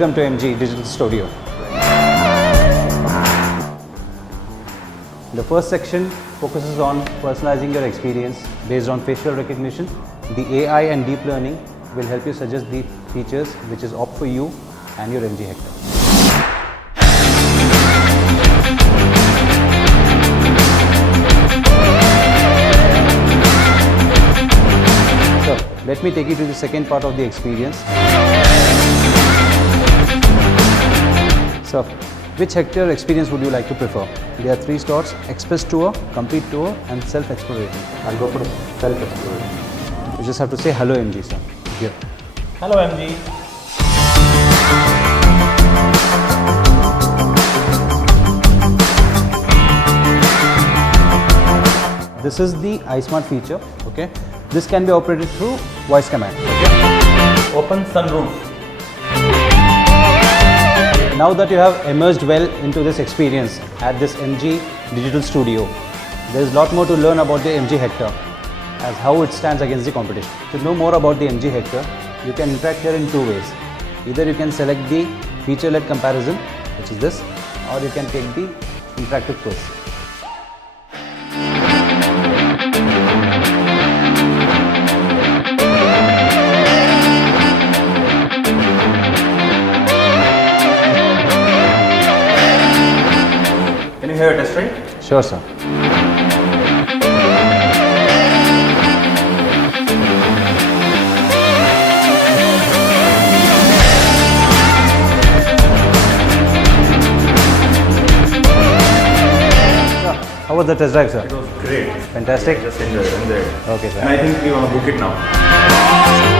welcome to MG Digital Studio. The first section focuses on personalizing your experience based on facial recognition. The AI and deep learning will help you suggest the features which is opt for you and your MG Hector. So, let me take you to the second part of the experience. So, which Hector experience would you like to prefer? There are 3 slots: Express Tour, Complete Tour and Self-Exploration. I'll go for Self-Exploration. You just have to say hello MG, sir. Here. Hello MG. This is the iSmart feature, okay? This can be operated through voice command, okay? Open sunroof. Now that you have immersed well into this experience at this MG Digital Studio, there is a lot more to learn about the MG Hector as how it stands against the competition. To know more about the MG Hector, you can interact here in 2 ways. Either you can select the feature-led comparison, which is this, or you can take the interactive quiz. Can you hear a test drive? Sure, sir. How was the test drive, sir? It was great. Fantastic. Just enjoyed it. Okay, sir. And I think we want to book it now.